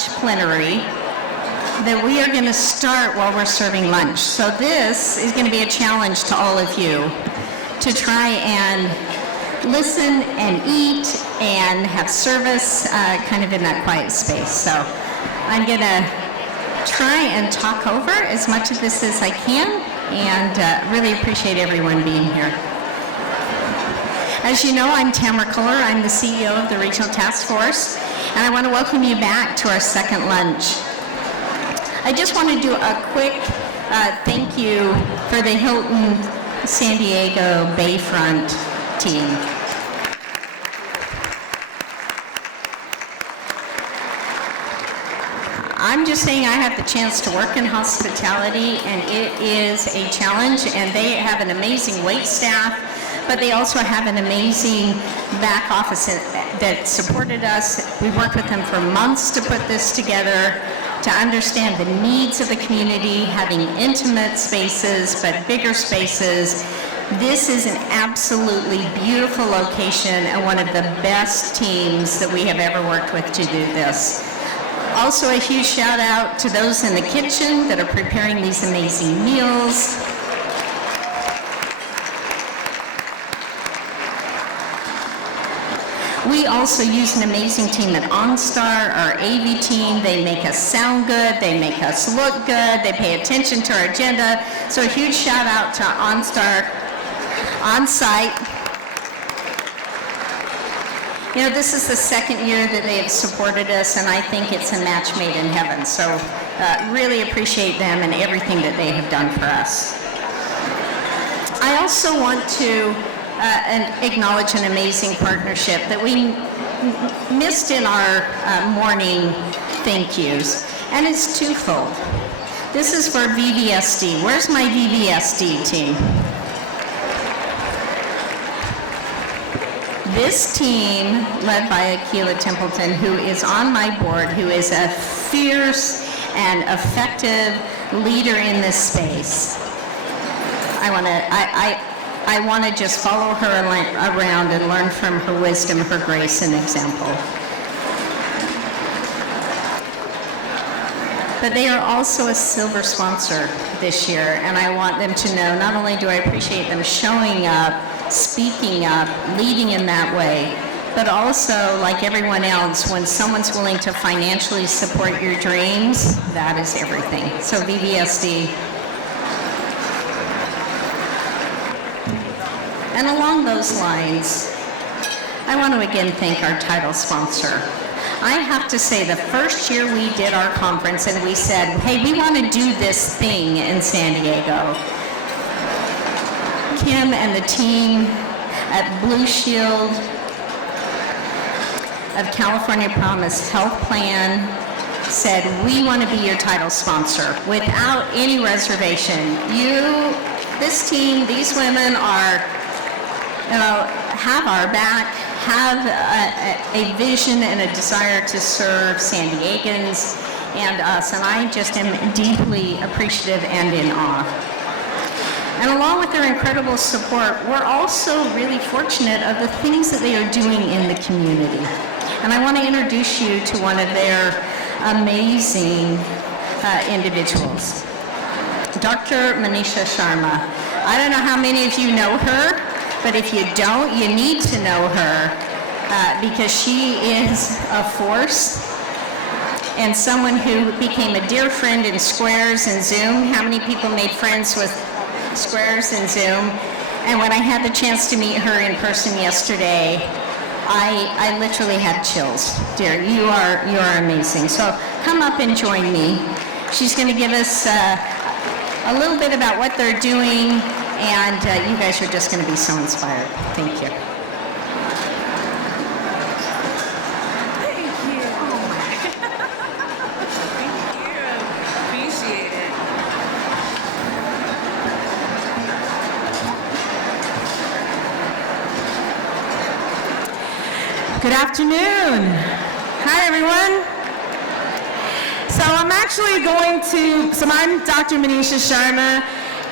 plenary that we are going to start while we're serving lunch. So this is going to be a challenge to all of you to try and listen and eat and have service kind of in that quiet space. So I'm going to try and talk over as much of this as I can, and really appreciate everyone being here. As you know, I'm Tamara Kohler. I'm the CEO of the Regional Task Force, and I want to welcome you back to our second lunch. I just want to do a quick thank you for the Hilton San Diego Bayfront team. I'm just saying I have the chance to work in hospitality, and it is a challenge, and they have an amazing wait staff, but they also have an amazing back office that supported us. We worked with them for months to put this together, to understand the needs of the community, having intimate spaces, but bigger spaces. This is an absolutely beautiful location and one of the best teams that we have ever worked with to do this. Also, a huge shout out to those in the kitchen that are preparing these amazing meals. We also use an amazing team at OnStar, our AV team. They make us sound good, they make us look good, they pay attention to our agenda. So a huge shout out to OnStar on-site. You know, this is the second year that they have supported us, and I think it's a match made in heaven. So really appreciate them and everything that they have done for us. I also want to acknowledge an amazing partnership that we missed in our morning thank yous, and it's twofold. This is for VVSD. Where's my VVSD team? This team, led by Akila Templeton, who is on my board, who is a fierce and effective leader in this space. I want to just follow her around and learn from her wisdom, her grace, and example. But they are also a silver sponsor this year, and I want them to know not only do I appreciate them showing up, speaking up, leading in that way, but also, like everyone else, when someone's willing to financially support your dreams, that is everything. So VVSD. And along those lines, I want to again thank our title sponsor. I have to say, the first year we did our conference and we said, hey, we want to do this thing in San Diego, Kim and the team at Blue Shield of California Promise Health Plan said, we want to be your title sponsor without any reservation. This team, these women are, have our back, have a vision and a desire to serve San Diegans and us, and I just am deeply appreciative and in awe. And along with their incredible support, we're also really fortunate of the things that they are doing in the community. And I want to introduce you to one of their amazing individuals, Dr. Manisha Sharma. I don't know how many of you know her, but if you don't, you need to know her because she is a force and someone who became a dear friend in Squares and Zoom. How many people made friends with Squares and Zoom? And when I had the chance to meet her in person yesterday, I literally had chills. Dear, you are amazing. So come up and join me. She's going to give us a little bit about what they're doing, and you guys are just going to be so inspired. Thank you. Thank you. Oh my. Thank you. Appreciate it. Good afternoon. Hi, everyone. So I'm actually I'm Dr. Manisha Sharma,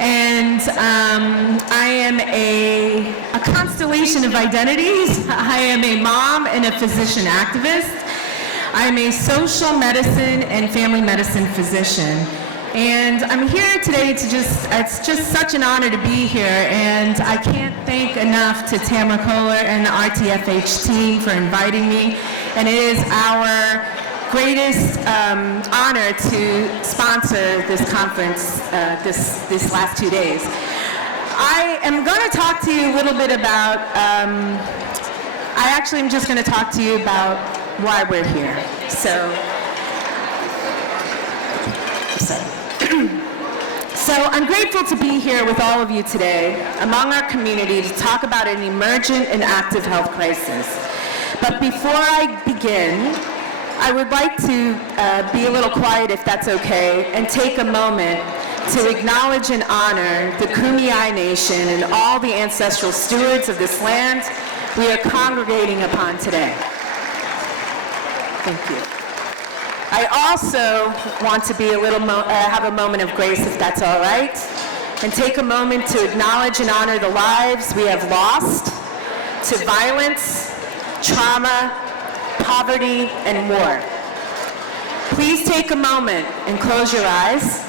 and I am a constellation of identities. I am a mom and a physician activist. I am a social medicine and family medicine physician. And I'm here today it's just such an honor to be here, and I can't thank enough to Tamara Kohler and the RTFH team for inviting me, and it is our greatest honor to sponsor this conference this last 2 days. I am going to talk to you a little bit about, I actually am just going to talk to you about why we're here. So I'm grateful to be here with all of you today among our community to talk about an emergent and active health crisis. But before I begin, I would like to be a little quiet, if that's okay, and take a moment to acknowledge and honor the Kumeyaay Nation and all the ancestral stewards of this land we are congregating upon today. Thank you. I also want to be have a moment of grace, if that's all right, and take a moment to acknowledge and honor the lives we have lost to violence, trauma, poverty, and war. Please take a moment and close your eyes,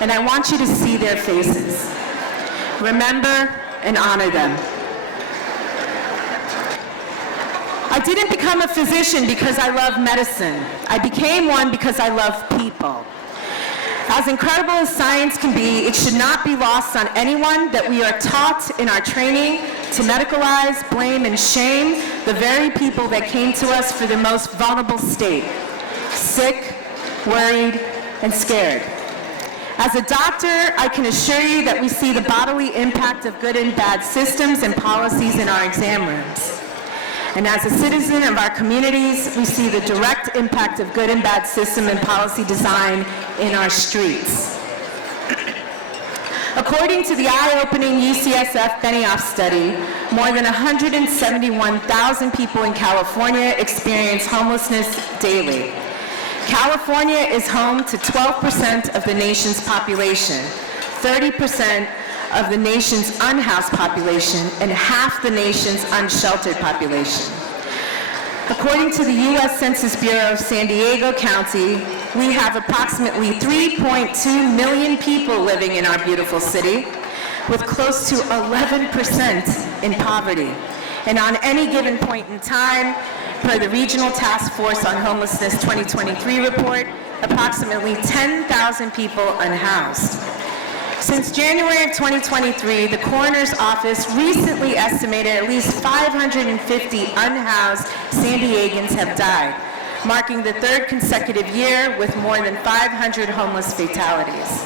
and I want you to see their faces. Remember and honor them. I didn't become a physician because I love medicine. I became one because I love people. As incredible as science can be, it should not be lost on anyone that we are taught in our training to medicalize, blame, and shame the very people that came to us for their most vulnerable state, sick, worried, and scared. As a doctor, I can assure you that we see the bodily impact of good and bad systems and policies in our exam rooms. And as a citizen of our communities, we see the direct impact of good and bad system and policy design in our streets. According to the eye-opening UCSF Benioff study, more than 171,000 people in California experience homelessness daily. California is home to 12% of the nation's population, 30% of the nation's unhoused population, and half the nation's unsheltered population. According to the U.S. Census Bureau of San Diego County, we have approximately 3.2 million people living in our beautiful city, with close to 11% in poverty. And on any given point in time, per the Regional Task Force on Homelessness 2023 report, approximately 10,000 people unhoused. Since January of 2023, the coroner's office recently estimated at least 550 unhoused San Diegans have died, marking the third consecutive year with more than 500 homeless fatalities.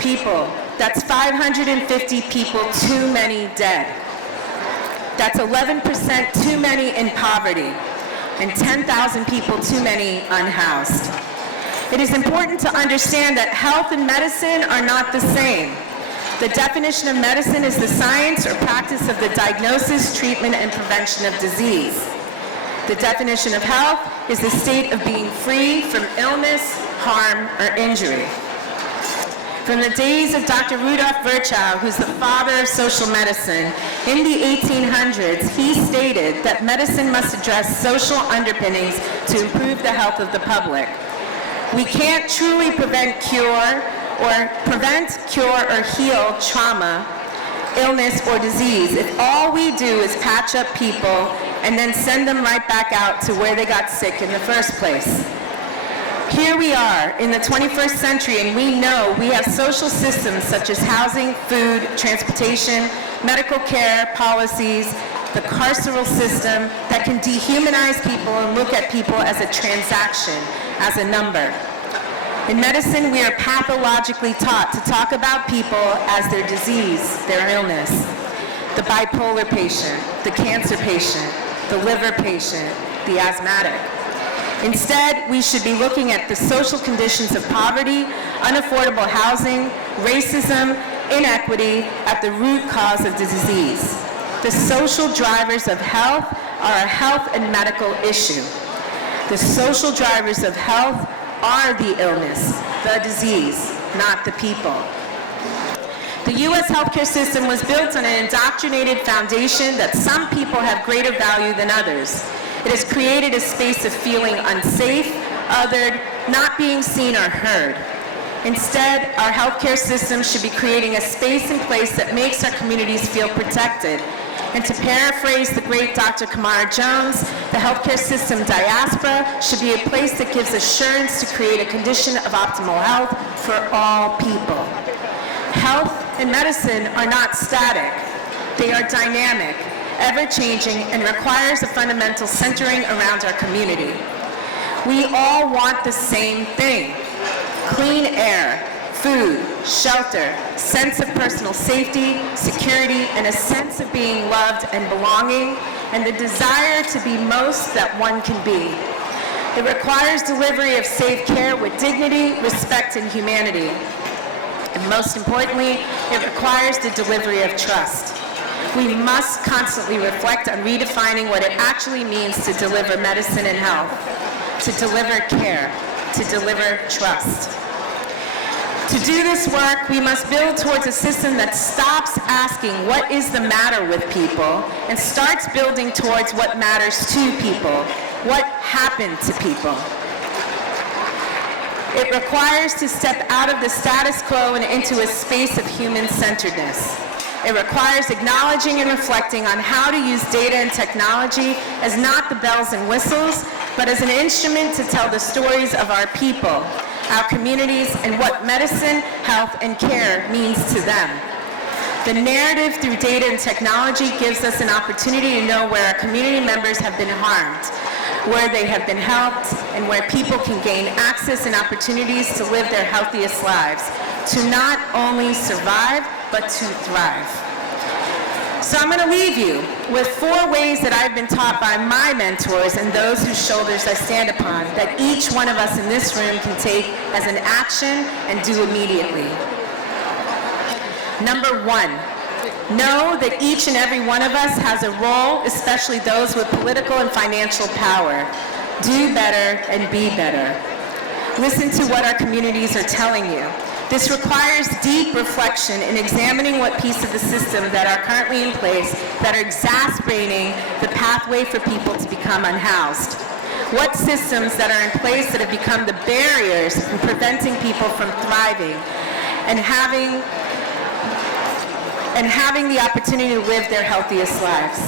People, that's 550 people too many dead. That's 11% too many in poverty, and 10,000 people too many unhoused. It is important to understand that health and medicine are not the same. The definition of medicine is the science or practice of the diagnosis, treatment, and prevention of disease. The definition of health is the state of being free from illness, harm, or injury. From the days of Dr. Rudolf Virchow, who's the father of social medicine, in the 1800s, he stated that medicine must address social underpinnings to improve the health of the public. We can't truly prevent, cure, or heal trauma, illness, or disease if all we do is patch up people and then send them right back out to where they got sick in the first place. Here we are in the 21st century, and we know we have social systems such as housing, food, transportation, medical care, policies, the carceral system that can dehumanize people and look at people as a transaction, as a number. In medicine, we are pathologically taught to talk about people as their disease, their illness. The bipolar patient, the cancer patient, the liver patient, the asthmatic. Instead, we should be looking at the social conditions of poverty, unaffordable housing, racism, inequity at the root cause of the disease. The social drivers of health are a health and medical issue. The social drivers of health are the illness, the disease, not the people. The U.S. healthcare system was built on an indoctrinated foundation that some people have greater value than others. It has created a space of feeling unsafe, othered, not being seen or heard. Instead, our healthcare system should be creating a space and place that makes our communities feel protected. And to paraphrase the great Dr. Kamara Jones, the healthcare system diaspora should be a place that gives assurance to create a condition of optimal health for all people. Health and medicine are not static. They are dynamic, ever-changing, and requires a fundamental centering around our community. We all want the same thing: clean air, food, shelter, sense of personal safety, security, and a sense of being loved and belonging, and the desire to be most that one can be. It requires delivery of safe care with dignity, respect, and humanity. And most importantly, it requires the delivery of trust. We must constantly reflect on redefining what it actually means to deliver medicine and health, to deliver care, to deliver trust. To do this work, we must build towards a system that stops asking what is the matter with people and starts building towards what matters to people, what happened to people. It requires to step out of the status quo and into a space of human-centeredness. It requires acknowledging and reflecting on how to use data and technology as not the bells and whistles, but as an instrument to tell the stories of our people, our communities, and what medicine, health, and care means to them. The narrative through data and technology gives us an opportunity to know where our community members have been harmed, where they have been helped, and where people can gain access and opportunities to live their healthiest lives, to not only survive, but to thrive. So I'm going to leave you with 4 ways that I've been taught by my mentors and those whose shoulders I stand upon that each one of us in this room can take as an action and do immediately. Number 1, know that each and every one of us has a role, especially those with political and financial power. Do better and be better. Listen to what our communities are telling you. This requires deep reflection in examining what piece of the system that are currently in place that are exacerbating the pathway for people to become unhoused. What systems that are in place that have become the barriers in preventing people from thriving and having the opportunity to live their healthiest lives.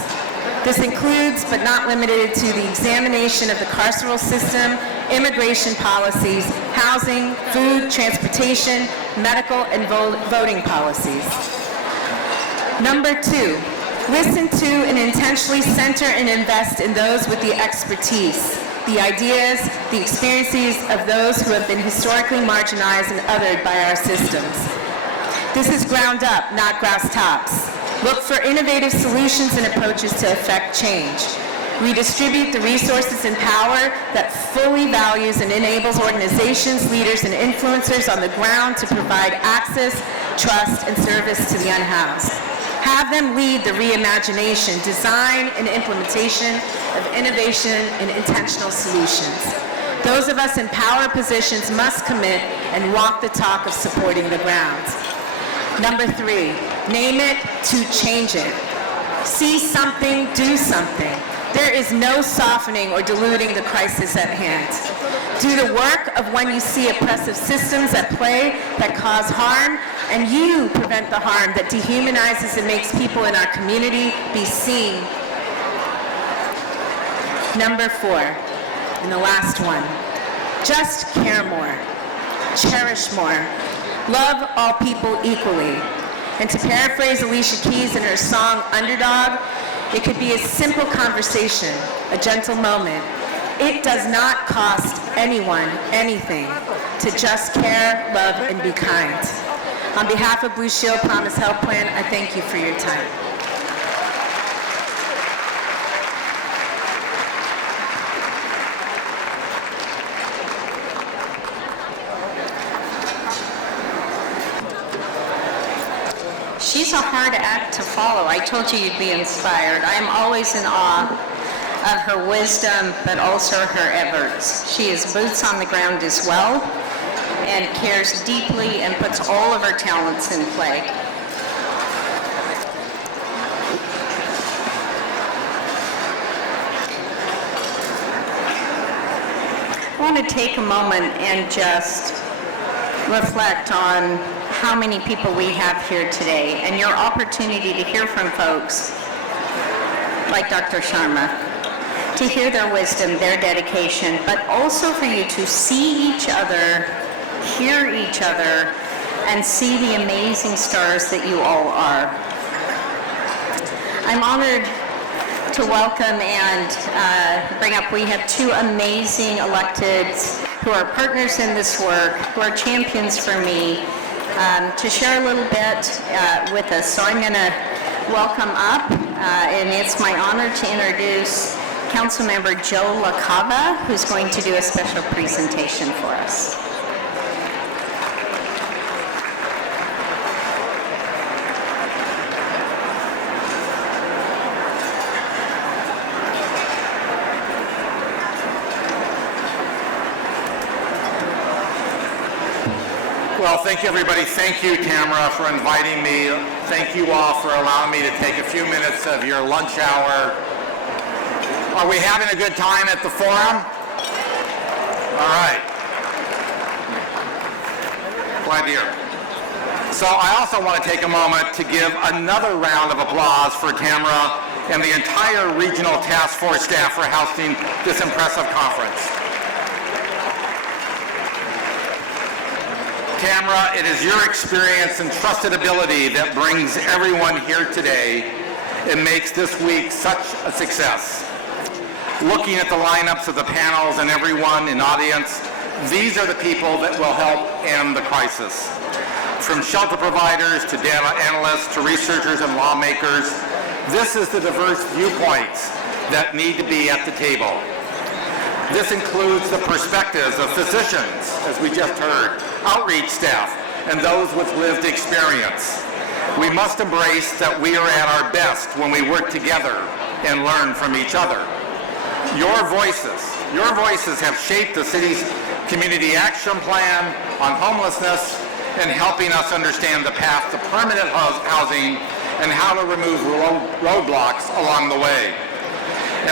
This includes, but not limited to, the examination of the carceral system, immigration policies, housing, food, transportation, medical, and voting policies. Number 2, listen to and intentionally center and invest in those with the expertise, the ideas, the experiences of those who have been historically marginalized and othered by our systems. This is ground up, not grass tops. Look for innovative solutions and approaches to effect change. Redistribute the resources and power that fully values and enables organizations, leaders, and influencers on the ground to provide access, trust, and service to the unhoused. Have them lead the reimagination, design, and implementation of innovation and intentional solutions. Those of us in power positions must commit and walk the talk of supporting the ground. Number 3, name it to change it. See something, do something. There is no softening or diluting the crisis at hand. Do the work of when you see oppressive systems at play that cause harm, and you prevent the harm that dehumanizes and makes people in our community be seen. Number 4, and the last one, just care more, cherish more. Love all people equally. And to paraphrase Alicia Keys in her song Underdog, it could be a simple conversation, a gentle moment. It does not cost anyone anything to just care, love, and be kind. On behalf of Blue Shield Promise Health Plan, I thank you for your time. She's a hard act to follow. I told you you'd be inspired. I am always in awe of her wisdom, but also her efforts. She is boots on the ground as well and cares deeply and puts all of her talents in play. want to take a moment and just reflect on how many people we have here today and your opportunity to hear from folks like Dr. Sharma, to hear their wisdom, their dedication, but also for you to see each other, hear each other, and see the amazing stars that you all are. I'm honored to welcome and bring up, we have two amazing electeds who are partners in this work, who are champions for me, to share a little bit with us. So I'm going to welcome up, and it's my honor to introduce Councilmember Joe LaCava, who's going to do a special presentation for us. Well, thank you, everybody. Thank you, Tamara, for inviting me. Thank you all for allowing me to take a few minutes of your lunch hour. Are we having a good time at the forum? All right. Glad to hear. So I also want to take a moment to give another round of applause for Tamara and the entire regional task force staff for hosting this impressive conference. Tamara, it is your experience and trusted ability that brings everyone here today and makes this week such a success. Looking at the lineups of the panels and everyone in audience, these are the people that will help end the crisis. From shelter providers to data analysts to researchers and lawmakers, this is the diverse viewpoints that need to be at the table. This includes the perspectives of physicians, as we just heard, outreach staff, and those with lived experience. We must embrace that we are at our best when we work together and learn from each other. Your voices have shaped the city's community action plan on homelessness and helping us understand the path to permanent housing and how to remove roadblocks along the way.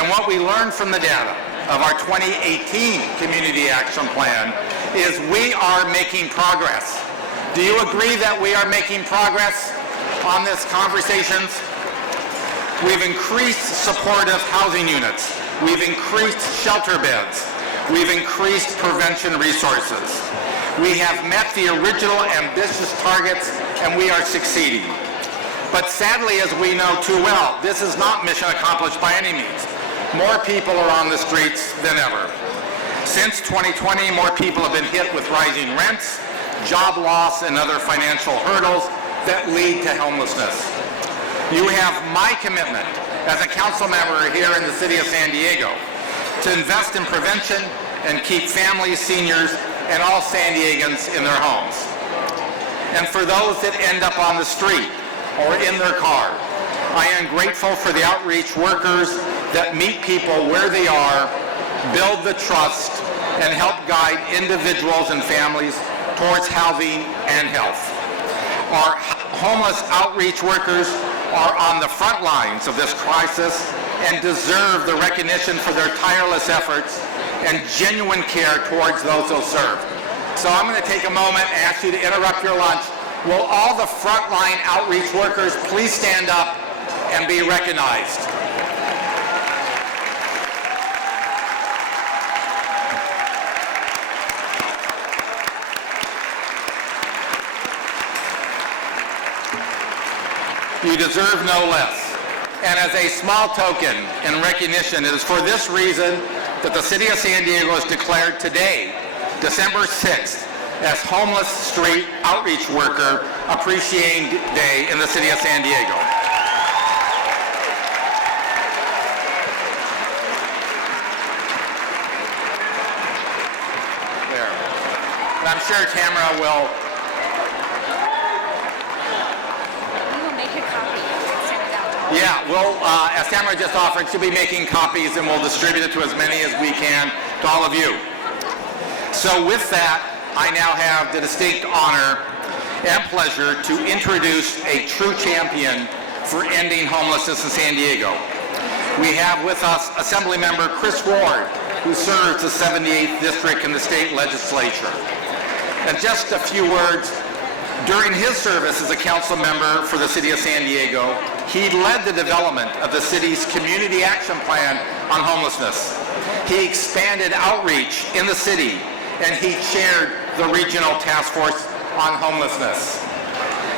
And what we learned from the data of our 2018 Community Action Plan is we are making progress. Do you agree that we are making progress on this conversations? We've increased supportive housing units. We've increased shelter beds. We've increased prevention resources. We have met the original ambitious targets and we are succeeding. But sadly, as we know too well, this is not mission accomplished by any means. More people are on the streets than ever. Since 2020, more people have been hit with rising rents, job loss, and other financial hurdles that lead to homelessness. You have my commitment as a council member here in the city of San Diego to invest in prevention and keep families, seniors, and all San Diegans in their homes. And for those that end up on the street or in their car, I am grateful for the outreach workers that meet people where they are, build the trust, and help guide individuals and families towards housing and health. Our homeless outreach workers are on the front lines of this crisis and deserve the recognition for their tireless efforts and genuine care towards those they'll serve. So I'm going to take a moment and ask you to interrupt your lunch. Will all the frontline outreach workers please stand up and be recognized? You deserve no less. And as a small token in recognition, it is for this reason that the City of San Diego has declared today, December 6th, as Homeless Street Outreach Worker Appreciation Day in the City of San Diego. There. And I'm sure Tamara will Yeah, well, as Tamara just offered, she'll be making copies and we'll distribute it to as many as we can to all of you. So with that, I now have the distinct honor and pleasure to introduce a true champion for ending homelessness in San Diego. We have with us Assemblymember Chris Ward, who serves the 78th District in the state legislature. And just a few words, during his service as a council member for the city of San Diego, he led the development of the city's community action plan on homelessness. He expanded outreach in the city, and he chaired the regional task force on homelessness.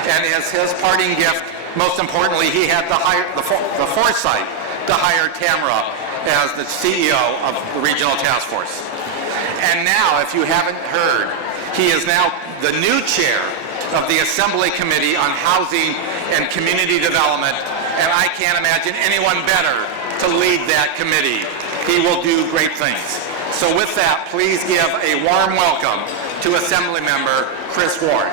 And as his parting gift, most importantly, he had the foresight to hire Tamara as the CEO of the regional task force. And now, if you haven't heard, he is now the new chair of the Assembly Committee on Housing and Community Development, and I can't imagine anyone better to lead that committee. He will do great things. So with that, please give a warm welcome to Assembly Member Chris Ward.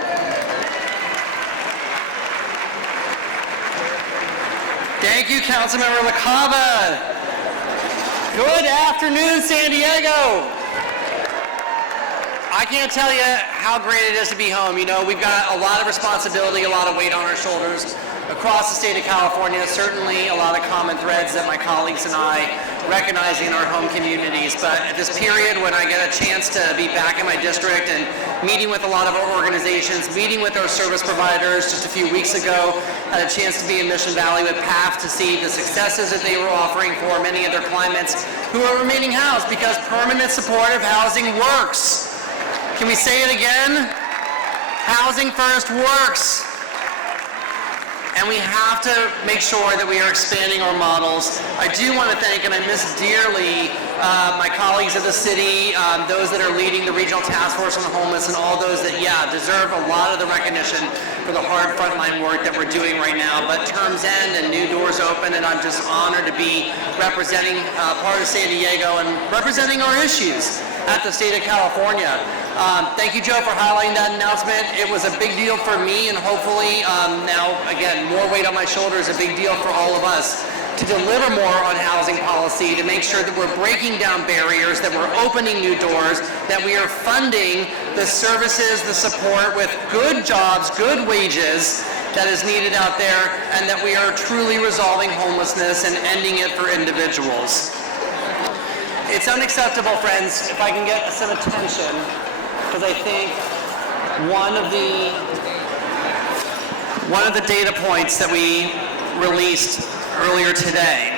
Thank you, Councilmember LaCava. Good afternoon, San Diego. I can't tell you how great it is to be home. You know, we've got a lot of responsibility, a lot of weight on our shoulders across the state of California. Certainly a lot of common threads that my colleagues and I recognize in our home communities. But at this period when I get a chance to be back in my district and meeting with a lot of our organizations, meeting with our service providers just a few weeks ago, had a chance to be in Mission Valley with PAF to see the successes that they were offering for many of their clients who are remaining housed, because permanent supportive housing works. Can we say it again? Housing First works. And we have to make sure that we are expanding our models. I do want to thank, and I miss dearly, my colleagues of the city, those that are leading the regional task force on homeless, and all those that, deserve a lot of the recognition for the hard frontline work that we're doing right now. But terms end and new doors open, and I'm just honored to be representing part of San Diego and representing our issues at the state of California. Thank you, Joe, for highlighting that announcement. It was a big deal for me, and hopefully now, again, more weight on my shoulders, a big deal for all of us to deliver more on housing policy, to make sure that we're breaking down barriers, that we're opening new doors, that we are funding the services, the support with good jobs, good wages that is needed out there, and that we are truly resolving homelessness and ending it for individuals. It's unacceptable, friends, if I can get some attention, because I think one of the data points that we released earlier today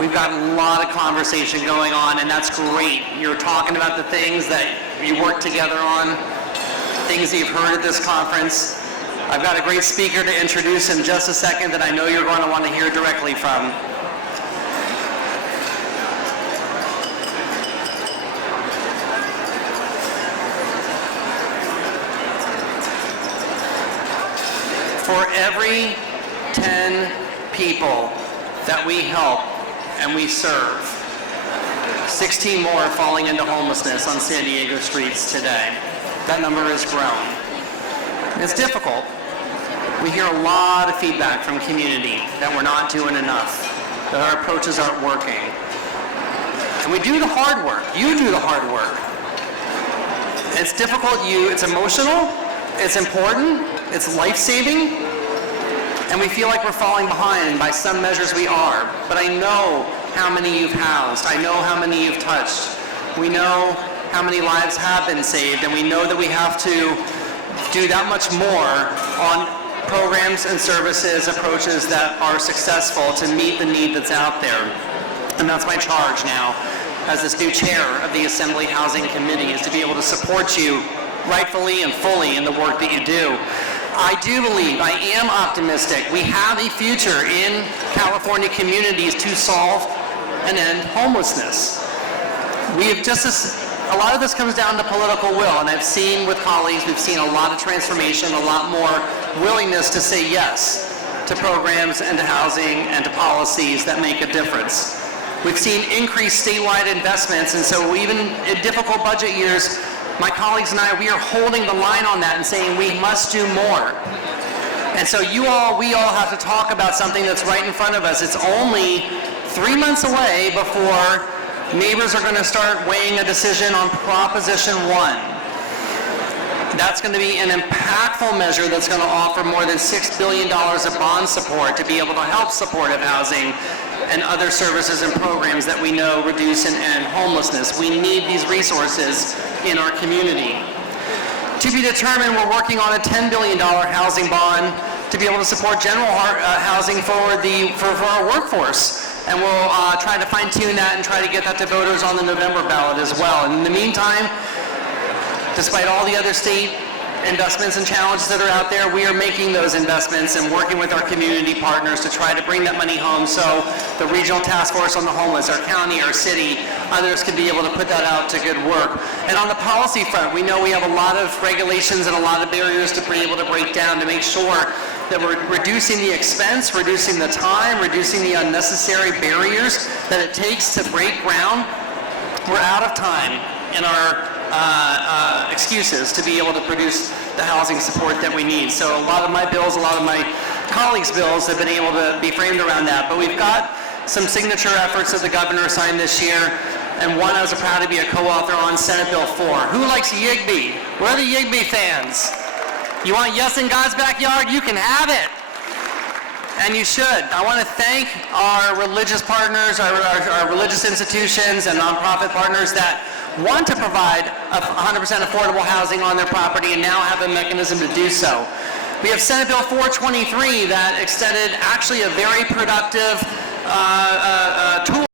we've got a lot of conversation going on, and that's great. You're talking about the things that you work together on, things that you've heard at this conference. I've got a great speaker to introduce in just a second that I know you're going to want to hear directly from. For every 10 people that we help and we serve, 16 more are falling into homelessness on San Diego streets today. That number has grown. It's difficult. We hear a lot of feedback from community that we're not doing enough, that our approaches aren't working. And we do the hard work. You do the hard work. It's difficult. It's emotional. It's important. It's life-saving. And we feel like we're falling behind. By some measures we are. But I know how many you've housed. I know how many you've touched. We know how many lives have been saved, and we know that we have to do that much more on programs and services, approaches that are successful to meet the need that's out there. And that's my charge now as this new chair of the Assembly Housing Committee, is to be able to support you rightfully and fully in the work that you do. I do believe, I am optimistic, we have a future in California communities to solve and end homelessness. A lot of this comes down to political will, and I've seen with colleagues, we've seen a lot of transformation, a lot more willingness to say yes to programs and to housing and to policies that make a difference. We've seen increased statewide investments, and so even in difficult budget years, my colleagues and I, we are holding the line on that and saying we must do more. And so we all have to talk about something that's right in front of us. It's only 3 months away before neighbors are going to start weighing a decision on Proposition 1. That's going to be an impactful measure that's going to offer more than $6 billion of bond support to be able to help supportive housing and other services and programs that we know reduce and end homelessness. We need these resources in our community. To be determined, we're working on a $10 billion housing bond to be able to support general housing for our workforce. And we'll try to fine-tune that and try to get that to voters on the November ballot as well. And in the meantime, despite all the other state investments and challenges that are out there, we are making those investments and working with our community partners to try to bring that money home so the regional task force on the homeless, our county, our city, others can be able to put that out to good work. And on the policy front, we know we have a lot of regulations and a lot of barriers to be able to break down to make sure that we're reducing the expense, reducing the time, reducing the unnecessary barriers that it takes to break ground. We're out of time in our excuses to be able to produce the housing support that we need. So a lot of my bills, a lot of my colleagues' bills have been able to be framed around that. But we've got some signature efforts that the governor signed this year, and one I was proud to be a co-author on, Senate Bill 4. Who likes YIGBY? Where are the YIGBY fans? You want Yes in God's Backyard? You can have it. And you should. I want to thank our religious partners, our religious institutions and nonprofit partners that want to provide 100% affordable housing on their property and now have a mechanism to do so. We have Senate Bill 423 that extended actually a very productive tool